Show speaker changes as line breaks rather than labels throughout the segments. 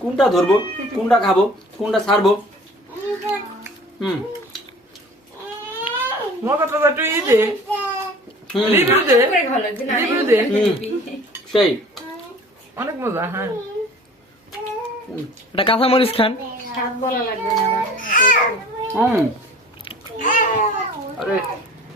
কোনটা ধরবো? কোনটা খাব? কোনটা ছাড়বো হুম।
মজা টজা ই দে।
হুম।
রিভিউ দে।
ভালো লাগছে না
রিভিউ দে।
হুম। সেই।
অনেক মজা হ্যাঁ।
এটা কাঁচামরিচ খান।
হুম।
আরে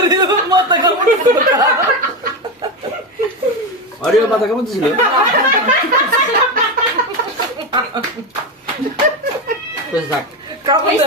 それ
をまたかぶってるか。あれはまた
かぶってまう
し